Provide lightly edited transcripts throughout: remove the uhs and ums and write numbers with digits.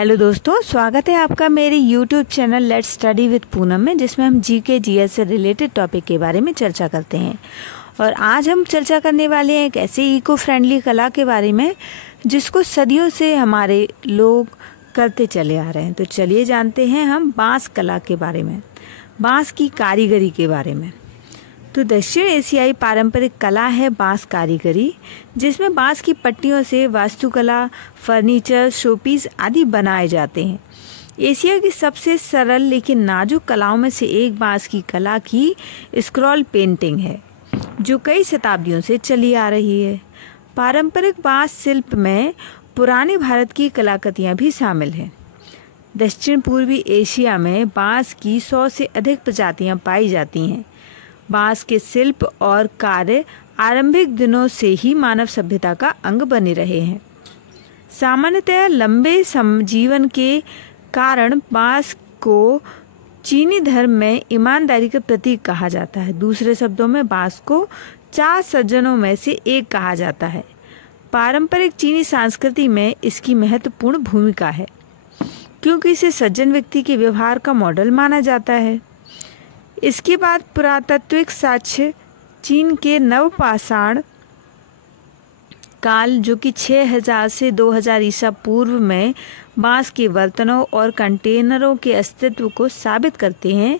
Hello दोस्तों, स्वागत है आपका मेरे YouTube channel let's study with Poonam में, जिसमें हम जीके जीएस से रिलेटेड टॉपिक के बारे में चर्चा करते हैं। और आज हम चर्चा करने वाले हैं एक ऐसे इको फ्रेंडली कला के बारे में जिसको सदियों से हमारे लोग करते चले आ रहे हैं। तो चलिए जानते हैं हम बांस कला के बारे में, बांस की कारीगरी के बारे में। तो दक्षिण एशियाई पारंपरिक कला है बांस कारीगरी, जिसमें बांस की पट्टियों से वास्तुकला, फर्नीचर, शोपीस आदि बनाए जाते हैं। एशिया की सबसे सरल लेकिन नाजुक कलाओं में से एक बांस की कला की स्क्रॉल पेंटिंग है, जो कई शताब्दियों से चली आ रही है। पारंपरिक बांस शिल्प में पुराने भारत की कलाकृतियाँ भी शामिल हैं। दक्षिण पूर्वी एशिया में बांस की 100 से अधिक प्रजातियाँ पाई जाती हैं। बांस के शिल्प और कार्य आरंभिक दिनों से ही मानव सभ्यता का अंग बने रहे हैं। सामान्यतः लंबे जीवन के कारण बांस को चीनी धर्म में ईमानदारी का प्रतीक कहा जाता है। दूसरे शब्दों में बांस को 4 सज्जनों में से एक कहा जाता है। पारंपरिक चीनी संस्कृति में इसकी महत्वपूर्ण भूमिका है, क्योंकि इसे सज्जन व्यक्ति के व्यवहार का मॉडल माना जाता है। इसके बाद पुरातात्विक साक्ष्य चीन के नवपाषाण काल, जो कि 6000 से 2000 ईसा पूर्व में बांस के बर्तनों और कंटेनरों के अस्तित्व को साबित करते हैं।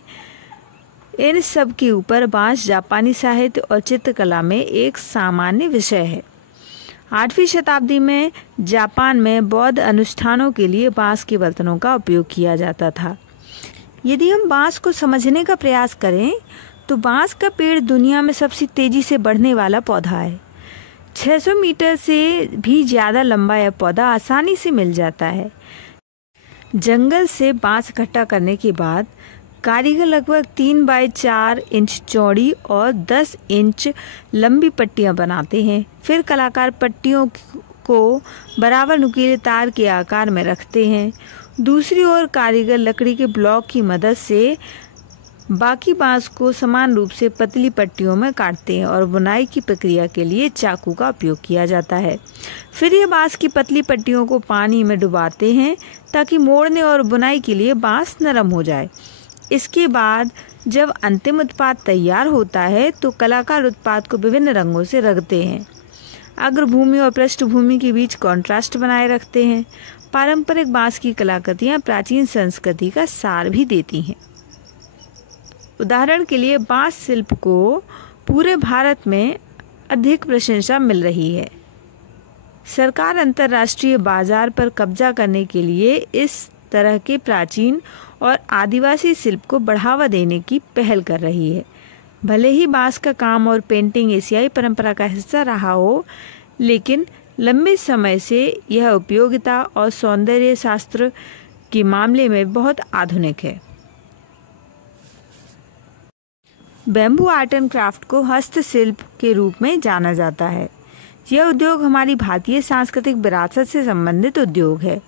इन सब के ऊपर बांस जापानी साहित्य और चित्रकला में एक सामान्य विषय है। 8वीं शताब्दी में जापान में बौद्ध अनुष्ठानों के लिए बांस के बर्तनों का उपयोग किया जाता था। यदि हम बांस को समझने का प्रयास करें तो बांस का पेड़ दुनिया में सबसे तेजी से बढ़ने वाला पौधा है। 600 मीटर से भी ज़्यादा लंबा यह पौधा आसानी से मिल जाता है। जंगल से बांस इकट्ठा करने के बाद कारीगर लगभग 3 बाय 4 इंच चौड़ी और 10 इंच लंबी पट्टियां बनाते हैं। फिर कलाकार पट्टियों को बराबर नुकीले तार के आकार में रखते हैं। दूसरी ओर कारीगर लकड़ी के ब्लॉक की मदद से बाकी बांस को समान रूप से पतली पट्टियों में काटते हैं और बुनाई की प्रक्रिया के लिए चाकू का उपयोग किया जाता है। फिर ये बांस की पतली पट्टियों को पानी में डुबाते हैं ताकि मोड़ने और बुनाई के लिए बांस नरम हो जाए। इसके बाद जब अंतिम उत्पाद तैयार होता है तो कलाकार उत्पाद को विभिन्न रंगों से रंगते हैं। अग्रभूमि और पृष्ठभूमि के बीच कॉन्ट्रास्ट बनाए रखते हैं। पारंपरिक बांस की कलाकृतियाँ प्राचीन संस्कृति का सार भी देती हैं। उदाहरण के लिए बांस शिल्प को पूरे भारत में अधिक प्रशंसा मिल रही है। सरकार अंतर्राष्ट्रीय बाजार पर कब्जा करने के लिए इस तरह के प्राचीन और आदिवासी शिल्प को बढ़ावा देने की पहल कर रही है। भले ही बांस का काम और पेंटिंग एशियाई परंपरा का हिस्सा रहा हो, लेकिन लंबे समय से यह उपयोगिता और सौंदर्य शास्त्र के मामले में बहुत आधुनिक है। बैम्बू आर्ट एंड क्राफ्ट को हस्तशिल्प के रूप में जाना जाता है। यह उद्योग हमारी भारतीय सांस्कृतिक विरासत से संबंधित उद्योग है।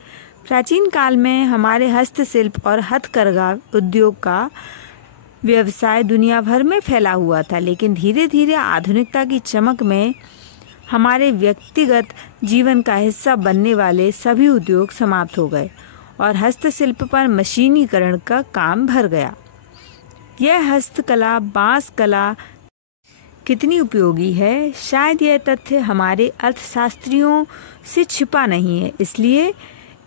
प्राचीन काल में हमारे हस्तशिल्प और हथकरघा उद्योग का व्यवसाय दुनिया भर में फैला हुआ था, लेकिन धीरे धीरे आधुनिकता की चमक में हमारे व्यक्तिगत जीवन का हिस्सा बनने वाले सभी उद्योग समाप्त हो गए और हस्तशिल्प पर मशीनीकरण का काम भर गया। यह हस्तकला, बांस कला कितनी उपयोगी है, शायद यह तथ्य हमारे अर्थशास्त्रियों से छिपा नहीं है। इसलिए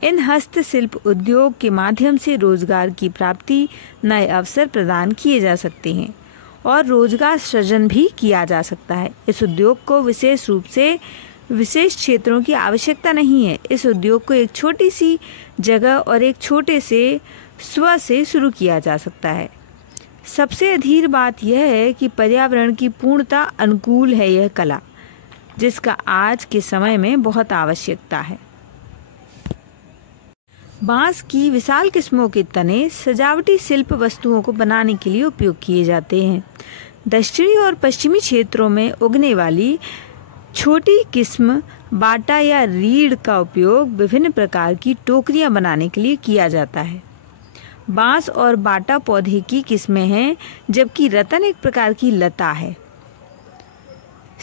इन हस्तशिल्प उद्योग के माध्यम से रोजगार की प्राप्ति, नए अवसर प्रदान किए जा सकते हैं और रोजगार सृजन भी किया जा सकता है। इस उद्योग को विशेष रूप से विशेष क्षेत्रों की आवश्यकता नहीं है। इस उद्योग को एक छोटी सी जगह और एक छोटे से स्व से शुरू किया जा सकता है। सबसे अधीर बात यह है कि पर्यावरण की पूर्णता अनुकूल है यह कला, जिसका आज के समय में बहुत आवश्यकता है। बांस की विशाल किस्मों के तने सजावटी शिल्प वस्तुओं को बनाने के लिए उपयोग किए जाते हैं। दक्षिणी और पश्चिमी क्षेत्रों में उगने वाली छोटी किस्म बाटा या रीढ़ का उपयोग विभिन्न प्रकार की टोकरियां बनाने के लिए किया जाता है। बांस और बाटा पौधे की किस्में हैं, जबकि रतन एक प्रकार की लता है।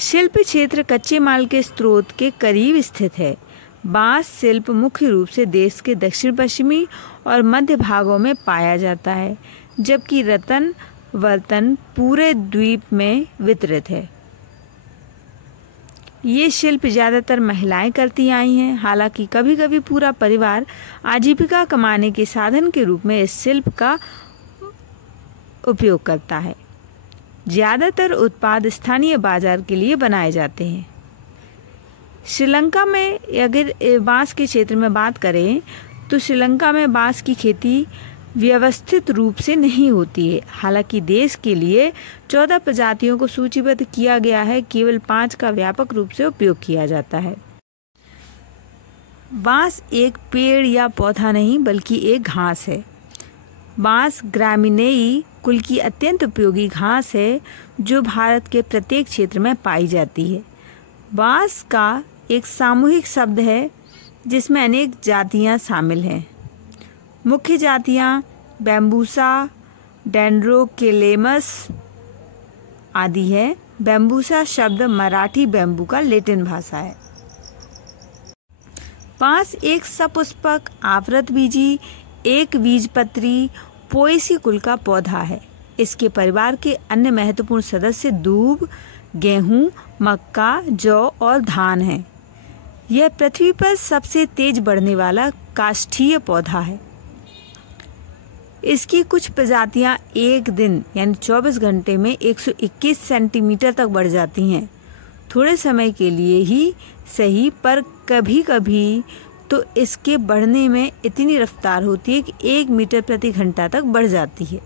शिल्प क्षेत्र कच्चे माल के स्रोत के करीब स्थित है। बांस शिल्प मुख्य रूप से देश के दक्षिण पश्चिमी और मध्य भागों में पाया जाता है, जबकि रत्न बर्तन पूरे द्वीप में वितरित है। ये शिल्प ज़्यादातर महिलाएं करती आई हैं। हालांकि कभी कभी पूरा परिवार आजीविका कमाने के साधन के रूप में इस शिल्प का उपयोग करता है। ज़्यादातर उत्पाद स्थानीय बाजार के लिए बनाए जाते हैं। श्रीलंका में अगर बांस के क्षेत्र में बात करें तो श्रीलंका में बांस की खेती व्यवस्थित रूप से नहीं होती है। हालांकि देश के लिए 14 प्रजातियों को सूचीबद्ध किया गया है, केवल 5 का व्यापक रूप से उपयोग किया जाता है। बांस एक पेड़ या पौधा नहीं बल्कि एक घास है। बांस ग्रामिनेई कुल की अत्यंत उपयोगी घास है जो भारत के प्रत्येक क्षेत्र में पाई जाती है। बांस का एक सामूहिक शब्द है जिसमें अनेक जातियां शामिल हैं। मुख्य जातियां बैम्बूसा, डेंड्रोकेलेमस आदि है। बैम्बूसा शब्द मराठी बैम्बू का लैटिन भाषा है। बांस एक सपुष्पक, आवृतबीजी, एक बीजपत्री पोएसी कुल का पौधा है। इसके परिवार के अन्य महत्वपूर्ण सदस्य दूब, गेहूं, मक्का, जौ और धान हैं। यह पृथ्वी पर सबसे तेज बढ़ने वाला काष्ठीय पौधा है। इसकी कुछ प्रजातियां एक दिन यानी 24 घंटे में 121 सेंटीमीटर तक बढ़ जाती हैं। थोड़े समय के लिए ही सही, पर कभी कभी तो इसके बढ़ने में इतनी रफ्तार होती है कि 1 मीटर प्रति घंटा तक बढ़ जाती है।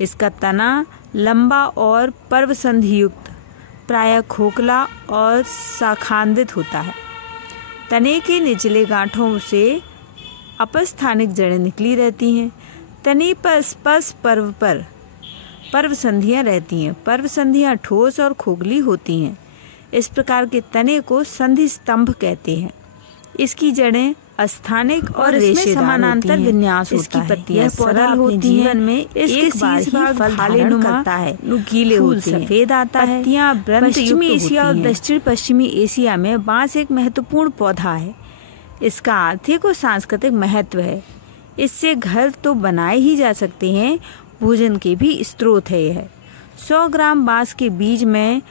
इसका तना लंबा और पर्वसंधियुक्त, प्रायः खोखला और शाखान्वित होता है। तने के निचले गांठों से अपस्थानिक जड़ें निकली रहती हैं। तने पर स्पर्श पर्व पर पर्वसंधियां रहती हैं। पर्वसंधियां ठोस और खोखली होती हैं। इस प्रकार के तने को संधि स्तंभ कहते हैं। इसकी जड़ें अस्थानिक और रेशेदार समानांतर विन्यास होता है। यह पौधा होती जीवन में एक बार ही फल धारण करता है। नुकीले होते हैं, सफेद आता है। पत्तियां पश्चिमी एशिया और दक्षिण पश्चिमी एशिया में बांस एक महत्वपूर्ण पौधा है। इसका आर्थिक और सांस्कृतिक महत्व है। इससे घर तो बनाए ही जा सकते हैं, भोजन के भी स्रोत है। यह 100 ग्राम बांस के बीज में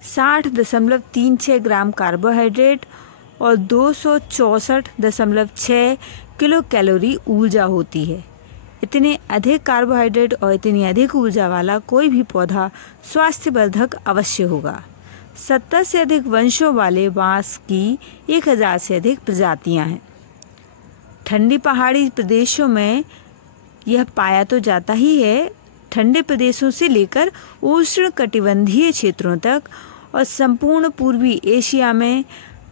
60.36 ग्राम कार्बोहाइड्रेट और 264.6 किलो कैलोरी ऊर्जा होती है। इतने अधिक कार्बोहाइड्रेट और इतनी अधिक ऊर्जा वाला कोई भी पौधा स्वास्थ्यवर्धक अवश्य होगा। 70 से अधिक वंशों वाले बांस की 1000 से अधिक प्रजातियां हैं। ठंडी पहाड़ी प्रदेशों में यह पाया तो जाता ही है। ठंडे प्रदेशों से लेकर उष्ण कटिबंधीय क्षेत्रों तक और संपूर्ण पूर्वी एशिया में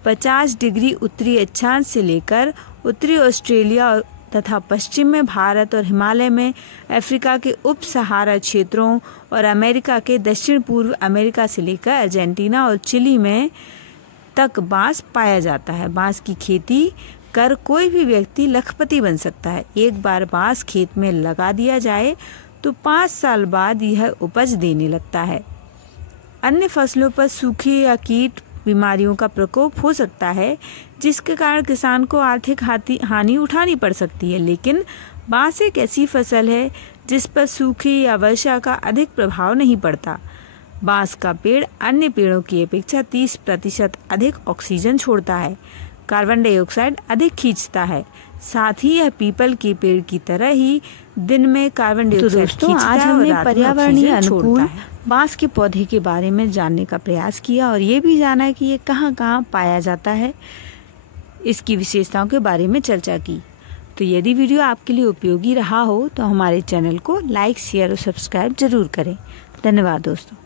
50 डिग्री उत्तरी अक्षांश से लेकर उत्तरी ऑस्ट्रेलिया तथा पश्चिम में भारत और हिमालय में अफ्रीका के उप सहारा क्षेत्रों और अमेरिका के दक्षिण पूर्व अमेरिका से लेकर अर्जेंटीना और चिली में तक बांस पाया जाता है। बांस की खेती कर कोई भी व्यक्ति लखपति बन सकता है। एक बार बांस खेत में लगा दिया जाए तो 5 साल बाद यह उपज देने लगता है। अन्य फसलों पर सूखे या कीट बीमारियों का प्रकोप हो सकता है, जिसके कारण किसान को आर्थिक हानि उठानी पड़ सकती है। लेकिन बांस एक ऐसी फसल है जिस पर सूखे या वर्षा का अधिक प्रभाव नहीं पड़ता। बांस का पेड़ अन्य पेड़ों की अपेक्षा 30% अधिक ऑक्सीजन छोड़ता है, कार्बन डाइऑक्साइड अधिक खींचता है। साथ ही यह पीपल के पेड़ की तरह ही दिन में कार्बन डाइऑक्साइड खींचता है। आज हमने पर्यावरणीय अनुकूल बांस के पौधे के बारे में जानने का प्रयास किया और ये भी जाना कि ये कहाँ कहाँ पाया जाता है, इसकी विशेषताओं के बारे में चर्चा की। तो यदि वीडियो आपके लिए उपयोगी रहा हो तो हमारे चैनल को लाइक, शेयर और सब्सक्राइब जरूर करें। धन्यवाद दोस्तों।